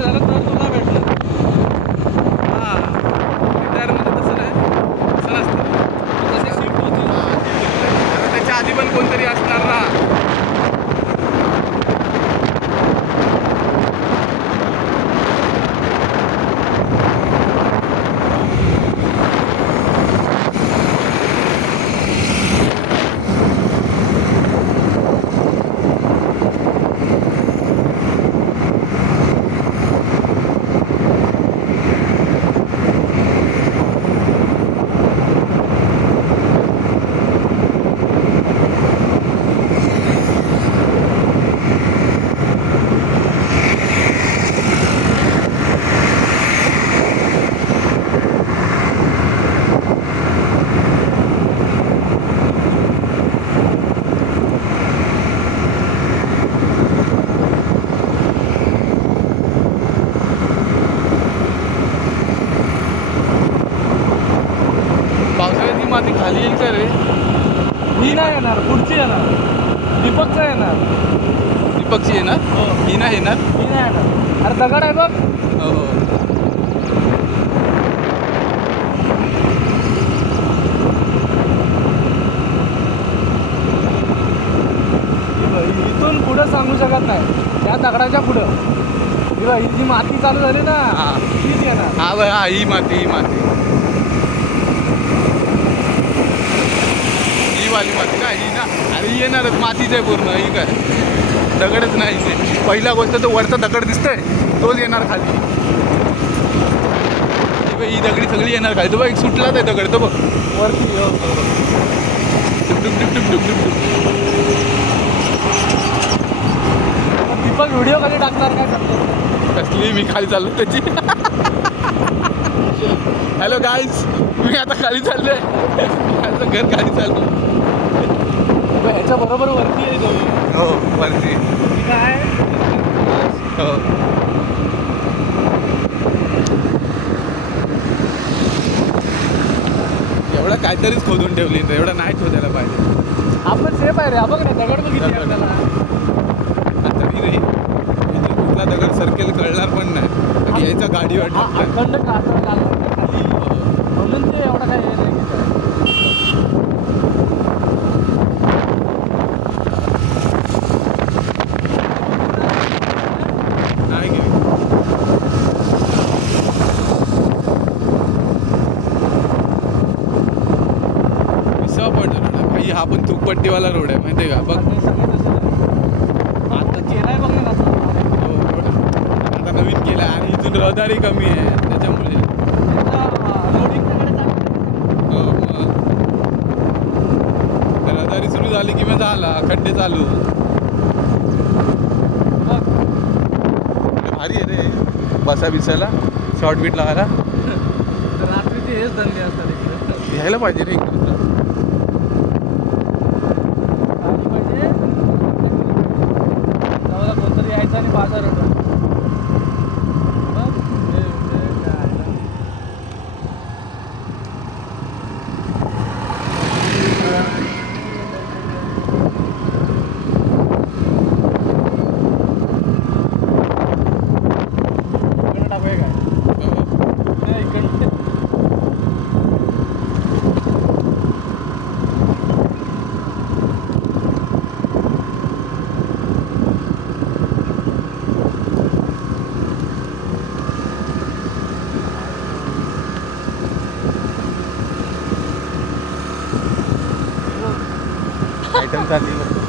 Tyre झालं तर तुला भेटलं. हा टायरमध्ये तसं नाही. तसं नसतं. तशी शिफ्ट होती. त्याच्या आधी पण कोणतरी असणार ना. पावसाळ्यात ही माती खाली येईल का रे? ही नाही येणार पुढची येणार. दीपकचा येणार. दीपकची येणार? हो. ही नाही येणार? ही नाही येणार. अरे दगड आहे बघ. हो हो. इथून पुढं सांगू शकत नाही. त्या दगडाच्या पुढं. ही ही जी माती चालू झाली ना हा. तीच येणार. हा बघ हा ही माती ही माती. वाली माती. ना ही ना? अरे ही येणारच मातीच आहे पूर्ण ही काय? दगडच नाही इथे. पहिला गोष्ट तो वरचा दगड दिसतोय तोच येणार खाली. ही दगडी सगळी येणार खाली. तो बघ एक सुटलाच आहे दगड तो बघ. वरती. डुक डुक डुक डुक डुक डुक. डुक दीपक व्हिडिओ कधी टाकणार काय कसली मी खाली चाललो त्याची. हॅलो गाईज मी आता खाली चाललोय. माझं घर खाली चाललो ह्याच्या बरोबर वरती आहे तो. हो वरती. काय हो. एवढं काहीतरीच खोदून ठेवली तर एवढं नाही खोदायला पाहिजे. आपण सेफ आहे रे. बघ ना दगड बघितली. आपल्याला. आता मी नाही. कुठला दगड सर्केल कळणार पण नाही. यायचा गाडी वाटत अखंड कासर लागला खाली म्हणून ते एवढा काय हे नाही घेत. नाही गेली पडला रोड आहे भाई हा पण तुकपट्टीवाला रोड आहे माहिती आहे का बघ हे. आता आहे बघ ना. हो. आता नवीन केला आणि इथून रहदारी कमी आहे त्याच्यामुळे. हो. आता रहदारी सुरू झाली की मग झाला खड्डे चालू. भारी आहे रे बसा बिसायला शॉर्ट बीट लावायला तर रात्रीचे हेच धंदे असतात घ्यायला पाहिजे रे इकडे आणि म्हणजे तेव्हा कोणतरी यायचं आणि बाजार होता बघ, हे, हे, काय. इकडनं टाकूया काय? नाही, इकडनं. आयटम चालली बघ.